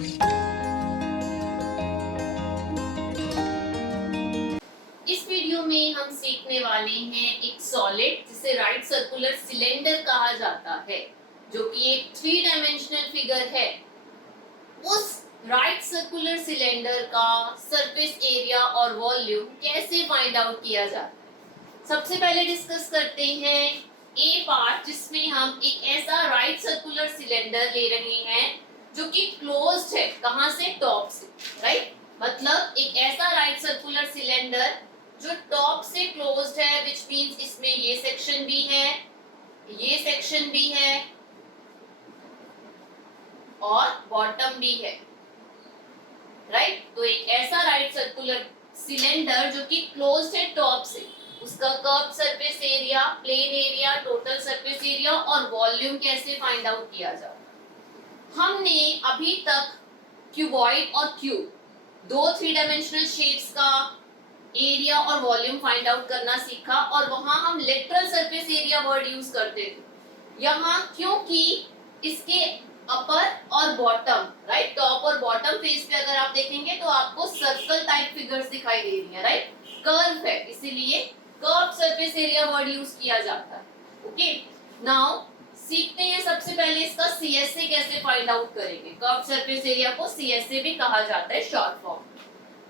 इस वीडियो में हम सीखने वाले हैं एक सॉलिड जिसे राइट सर्कुलर सिलेंडर कहा जाता है, जो कि एक 3 डायमेंशनल फिगर है। उस राइट सर्कुलर सिलेंडर का सरफेस एरिया और वॉल्यूम कैसे फाइंड आउट किया जाता है। सबसे पहले डिस्कस करते हैं ए पार्ट, जिसमें हम एक ऐसा राइट सर्कुलर सिलेंडर ले रहे हैं जो कि क्लोज्ड है। कहां से? टॉप से, राइट। मतलब एक ऐसा राइट सर्कुलर सिलेंडर जो टॉप से क्लोज्ड है, विच मींस इसमें ये सेक्शन भी है, ये सेक्शन भी है और बॉटम भी है, राइट। तो एक ऐसा राइट सर्कुलर सिलेंडर जो कि क्लोज्ड है टॉप से, उसका curve surface area, plain area, total surface area और वॉल्यूम कैसे फाइंड आउट किया जाए। हमने अभी तक क्यूबॉइड और क्यूब, दो 3 डायमेंशनल शेप्स का एरिया और वॉल्यूम फाइंड आउट करना सीखा, और वहां हम lateral surface area word use करते थे। यहाँ क्योंकि इसके अपर और बॉटम, राइट, टॉप और बॉटम फेस पे अगर आप देखेंगे तो आपको सर्कल टाइप फिगर्स दिखाई दे रही है, राइट, कर्व है, इसीलिए curve surface area word use किया जाता है। ओके, नाउ सीखते हैं सबसे पहले इसका सीएसए कैसे फाइंड आउट करेंगे। कर्व सरफेस एरिया को सीएसए भी कहा जाता है, short form.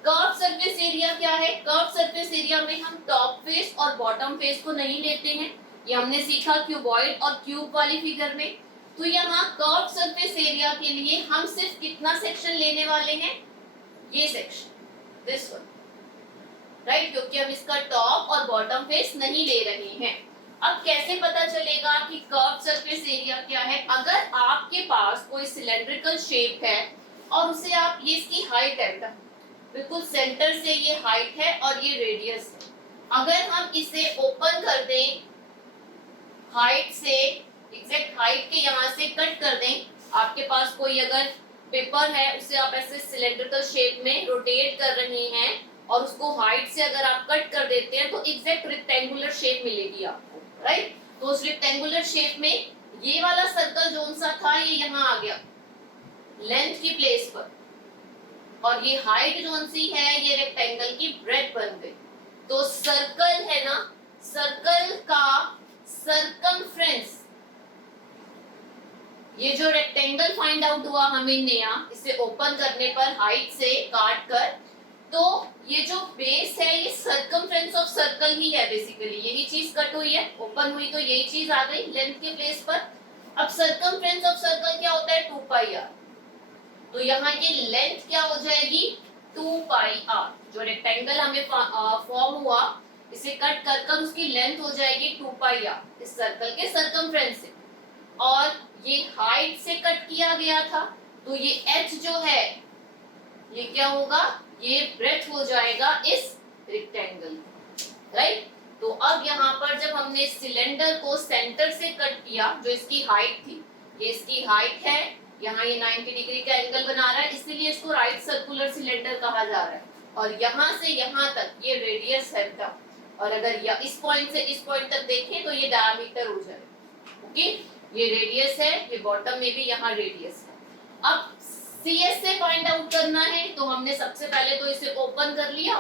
Curve surface area क्या है? कर्व सरफेस एरिया में हम टॉप फेस और बॉटम फेस को नहीं लेते हैं, ये हमने सीखा क्यूबॉइड और क्यूब वाली फिगर में। तो यहाँ कर्व सरफेस एरिया के लिए हम सिर्फ कितना सेक्शन लेने वाले हैं? ये सेक्शन, दिस वन, राइट, क्योंकि हम इसका टॉप और बॉटम फेस नहीं ले रहे हैं। अब कैसे पता चलेगा कि कर्व सरफेस एरिया क्या है? अगर आपके पास कोई सिलेंड्रिकल शेप है और उसे आप, ये इसकी हाइट है, बिल्कुल सेंटर से ये हाइट है और ये रेडियस है। अगर हम इसे ओपन कर दें हाइट से, एग्जैक्ट हाइट के यहाँ से कट कर दें, आपके पास कोई अगर पेपर है उसे आप ऐसे सिलेंड्रिकल शेप में रोटेट कर रहे हैं और उसको हाइट से अगर आप कट कर देते हैं तो एग्जैक्ट रेक्टेंगुलर शेप मिलेगी आपको, राइट। तो उस रेक्टेंगुलर शेप में ये वाला सर्कल जोन सा था, ये यहाँ आ गया लेंथ की प्लेस पर, और ये हाइट जोन सी है, ये रेक्टेंगल की ब्रेथ बन गई। तो सर्कल है ना, सर्कल का सरकमफ्रेंस, ये जो रेक्टेंगल फाइंड आउट हुआ हमें नया, इसे ओपन करने पर हाइट से काट कर, तो ये जो बेस है ये सरकमफ्रेंस ऑफ सर्कल ही है, बेसिकली यही चीज कट हुई है, ओपन हुई तो यही चीज आ गई लेंथ के प्लेस पर। अब सरकमफ्रेंस ऑफ सर्कल क्या होता है? 2 पाई आर। तो यहाँ ये लेंथ क्या हो जाएगी? 2 पाई आर। जो रेक्टेंगल हमें फॉर्म हुआ, इसे कट कर कर उसकी लेंथ हो जाएगी 2 पाई आर इस सर्कल के सरकमफ्रेंस से, और ये हाइट से कट किया गया था, तो ये h जो है ये क्या होगा? ये ब्रेथ हो जाएगा इस रेक्टेंगल, राइट। तो अब यहाँ पर जब हमने सिलेंडर को सेंटर से कट किया, जो इसकी हाइट थी, ये इसकी हाइट है, यहाँ ये 90 डिग्री का एंगल बना रहा है, इसलिए इसको राइट सर्कुलर सिलेंडर कहा जा रहा है। और यहाँ से यहाँ तक ये रेडियस है बेटा, और अगर इस पॉइंट से इस पॉइंट तक देखें तो ये डायमीटर हो जाएगा। ओके, ये रेडियस है, ये बॉटम में भी यहाँ रेडियस है। अब सीएस से फाइंड आउट करना है, तो हमने सबसे पहले तो इसे ओपन कर लिया,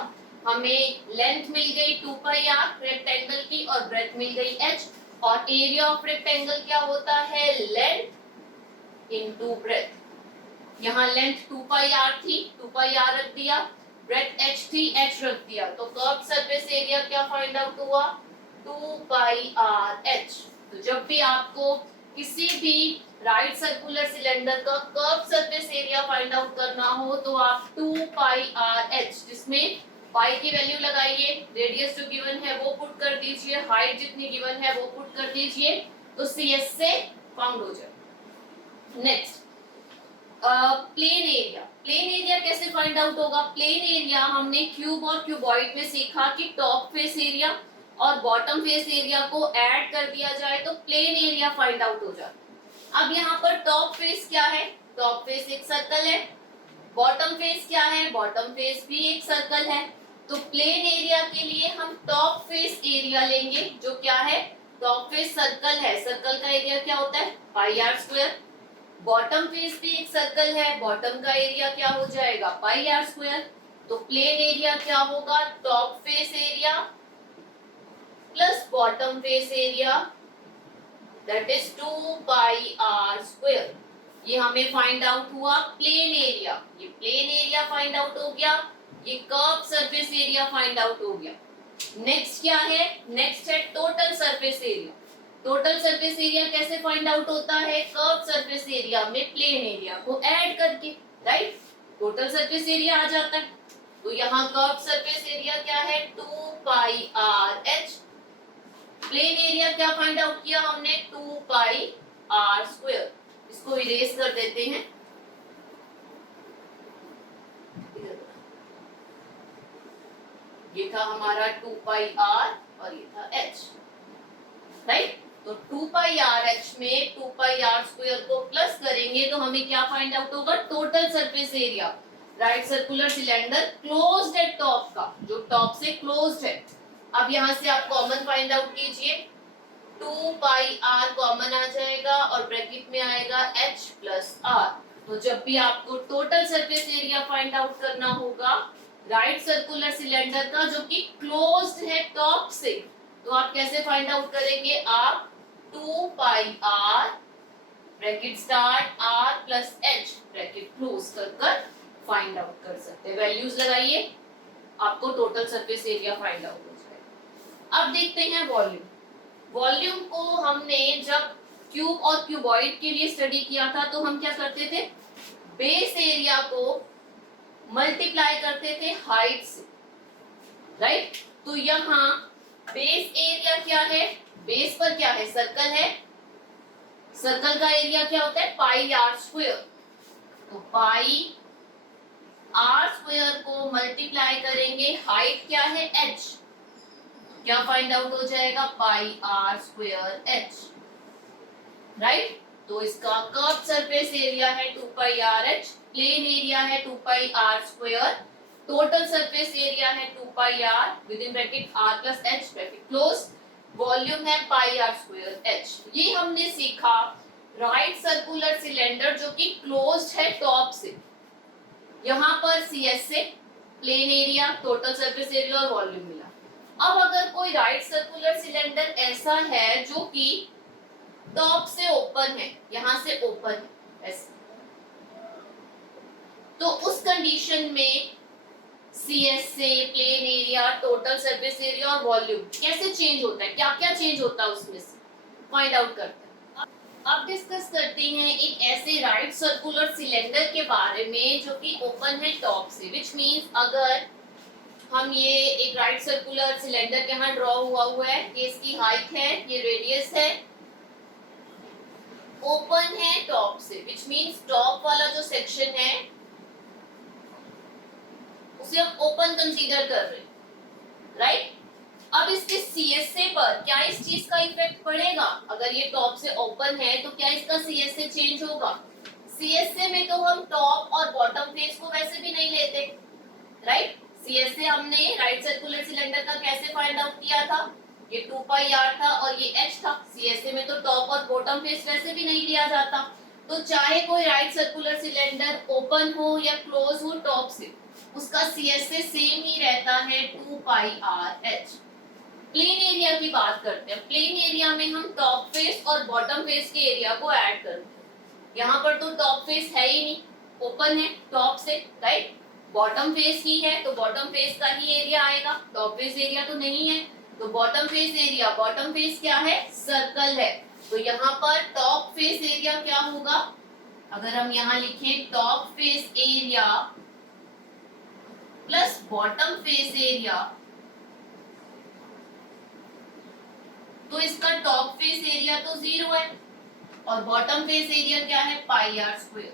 हमें लेंथ मिल गई 2 पाई आर रेक्टेंगल की, और ब्रेथ मिल गई h, और एरिया ऑफ रेक्टेंगल क्या होता है? Length into breadth. यहाँ लेंथ 2 पाई आर थी, 2 पाई आर रख दिया, ब्रेथ h थी, h रख दिया, तो कर्व सरफेस एरिया क्या फाइंड आउट हुआ? 2 पाई आर h। तो जब भी आपको किसी भी राइट सर्कुलर सिलेंडर का curve surface area find out करना हो तो आप 2 पाई आर h, जिसमें पाई की वैल्यू लगाइए, रेडियस जो गिवन है वो पुट कर दीजिए, हाइट जितनी गिवन है वो पुट कर दीजिए, तो सीएस से फाउंड हो जाए। Next, plain area. Plain area कैसे फाइंड आउट होगा? प्लेन एरिया हमने क्यूब और क्यूबॉइड में सीखा कि टॉप फेस एरिया और बॉटम फेस एरिया को ऐड कर दिया जाए तो प्लेन एरिया फाइंड आउट हो जाता है। अब यहाँ पर टॉप फेस क्या है? टॉप फेस एक सर्कल है। बॉटम फेस क्या है? बॉटम फेस भी एक सर्कल है। तो प्लेन एरिया के लिए हम टॉप फेस एरिया लेंगे, जो क्या है? टॉप फेस सर्कल है, सर्कल का एरिया क्या होता है? Pi r square. Bottom face भी एक सर्कल है, बॉटम का एरिया क्या हो जाएगा पाई आर स्क्वायर। तो प्लेन एरिया क्या होगा top face area plus bottom face area that is 2 pi r square. ये हमें फाइंड आउट हुआ प्लेन एरिया, ये प्लेन एरिया फाइंड आउट हो गया, ये curve surface area find out हो गया। नेक्स्ट क्या है, नेक्स्ट है total surface area. Total surface area कैसे फाइंड आउट होता है, कर्व सरफेस एरिया में प्लेन एरिया को ऐड करके, राइट। टोटल सरफेस एरिया आ जाता है, तो यहाँ कर्व सरफेस एरिया क्या है 2 pi r h. Plane area क्या फाइंड आउट किया हमने 2 पाई आर स्क्वायर। इसको इरेज कर देते हैं, ये था हमारा 2 पाई आर और ये था एच, राइट। तो 2 पाई आर एच में 2 पाई आर स्क्वायर को प्लस करेंगे तो हमें क्या फाइंड आउट होगा total surface area right circular cylinder closed eight top का, जो टॉप से क्लोज्ड है। अब यहाँ से आप कॉमन फाइंड आउट कीजिए, 2 पाई आर कॉमन आ जाएगा और ब्रैकेट में आएगा h प्लस आर। तो जब भी आपको total surface area find out करना होगा राइट सर्कुलर सिलेंडर का जो कि क्लोज्ड है टॉप से, तो आप कैसे फाइंड आउट करेंगे, आप 2 pi r bracket start r plus h bracket close कर फाइंड आउट कर सकते हैं। वैल्यूज लगाइए, आपको total surface area find out हो जाएगा। अब देखते हैं वॉल्यूम। वॉल्यूम को हमने जब क्यूब और क्यूबॉइड के लिए स्टडी किया था तो हम क्या करते थे, बेस एरिया को मल्टीप्लाई करते थे हाइट से, राइट। तो यहाँ बेस एरिया क्या है, बेस पर क्या है सर्कल है, सर्कल का एरिया क्या होता है पाई आर स्क्वायर। तो पाई आर स्क्वायर को मल्टीप्लाई करेंगे, हाइट क्या है h, क्या फाइंड आउट हो जाएगा pi r square h, right. तो इसका कर्व सरफेस एरिया है 2 pi r h, plane area है 2 pi r square, total surface area है 2 pi r within bracket r plus h bracket close, volume है pi r square H. ये हमने सीखा right circular cylinder जो कि closed है टॉप से। यहाँ पर CS से plain area, total surface area और वॉल्यूम मिला। अब अगर कोई राइट सर्कुलर सिलेंडर ऐसा है जो कि टॉप से ओपन है, यहां से ओपन है ऐसे, तो उस कंडीशन में CS से plain area, total surface area और वॉल्यूम कैसे चेंज होता है, क्या क्या चेंज होता है उसमें से फाइंड आउट करते हैं। अब डिस्कस करते हैं एक ऐसे राइट सर्कुलर सिलेंडर के बारे में जो कि ओपन है टॉप से, विच मींस अगर हम ये एक राइट सर्कुलर सिलेंडर के यहाँ ड्रॉ हुआ है, ये इसकी हाइट है, ये रेडियस है, ओपन है टॉप से, विच मींस टॉप वाला जो सेक्शन है उसे हम ओपन कंसीडर कर रहे हैं, राइट। अब इसके CSA पर क्या इस चीज का इफेक्ट पड़ेगा, अगर ये टॉप से ओपन है तो क्या इसका CSA चेंज होगा। CSA में तो हम टॉप और बॉटम फेस को वैसे भी नहीं लेते, राइट। CSA हमने राइट सर्कुलर सिलेंडर का कैसे फाइंड आउट किया था, ये 2 पाई आर था और ये h था। CSA में तो टॉप और बॉटम फेस वैसे भी नहीं लिया जाता, तो चाहे कोई राइट सर्कुलर सिलेंडर ओपन हो या क्लोज हो टॉप से, उसका CSA सेम ही रहता है 2 pi are h। Plain area की बात करते हैं, प्लेन एरिया में हम टॉप फेस और बॉटम फेस के एरिया को ऐड करते हैं। यहाँ पर तो टॉप फेस है ही नहीं, ओपन है टॉप से, राइट। बॉटम फेस ही है तो बॉटम फेस का ही एरिया आएगा, टॉप फेस एरिया तो नहीं है। तो bottom face area, bottom face क्या है सर्कल है, तो यहाँ पर टॉप फेस एरिया क्या होगा, अगर हम यहाँ लिखें top face area plus bottom face area, तो इसका टॉप फेस एरिया तो 0 है और बॉटम फेस एरिया क्या है पाई आर स्क्वायर।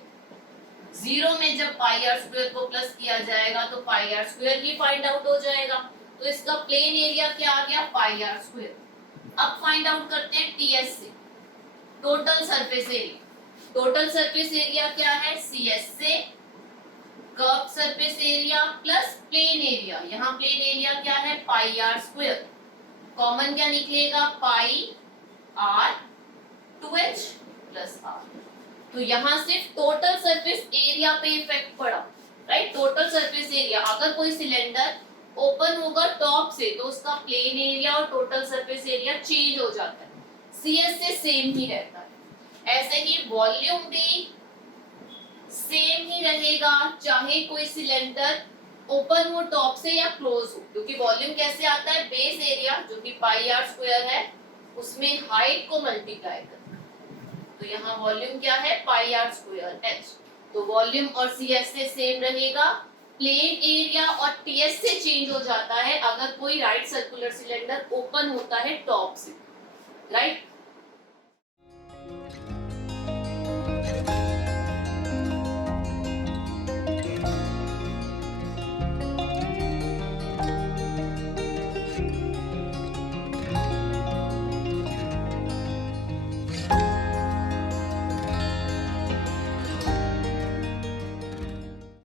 0 में जब पाई आर स्क्वायर को प्लस किया जाएगा तो पाई आर स्क्वायर ही फाइंड आउट हो जाएगा, तो इसका प्लेन एरिया क्या आ गया पाई आर स्क्वायर। अब फाइंड आउट करते हैं TS से, total surface area. Total surface area क्या है CS से curve surface area plus plane area, यहाँ प्लेन एरिया क्या है पाई आर स्क्वायर, कॉमन क्या निकलेगा पाई आर 2h प्लस आर। तो यहाँ सिर्फ टोटल सरफेस एरिया पे इफेक्ट पड़ा, राइट। टोटल सरफेस एरिया, अगर कोई सिलेंडर ओपन होगा टॉप से तो उसका प्लेन एरिया और टोटल सरफेस एरिया चेंज हो जाता है, CS से सेम ही रहता है। ऐसे ही वॉल्यूम भी सेम ही रहेगा, चाहे कोई सिलेंडर ओपन हो टॉप से या क्लोज हो, क्योंकि वॉल्यूम कैसे आता है, बेस एरिया जो कि पाई आर स्क्वायर है उसमें हाइट को मल्टीप्लाई करना। तो यहाँ वॉल्यूम क्या है, पाई आर स्क्वायर h। तो वॉल्यूम और CS से सेम रहेगा, प्लेन एरिया और TS से चेंज हो जाता है अगर कोई राइट सर्कुलर सिलेंडर ओपन होता है टॉप से, राइट।